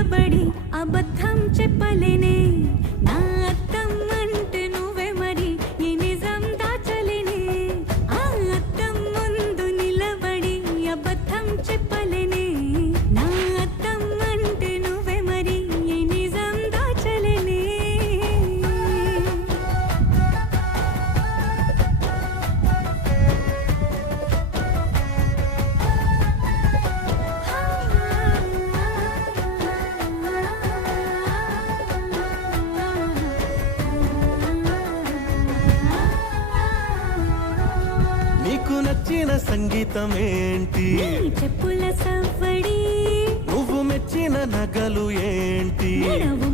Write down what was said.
నిలబడి అబద్ధం చెప్పలేనే నా అద్దం అంటే నువ్వే మరి ఈ నిజం దాచలేనే ఆ అద్దం ముందు నిలబడి అబద్ధం చెప్పలేనే నా అద్దం అంటే నువ్వే మరి ఈ నిజం దాచలేనే నీకు నచ్చిన సంగీతం ఏంటి నీ చెప్పుల సవ్వడి నువ్వు మెచ్చిన నగలు ఏంటి నడవు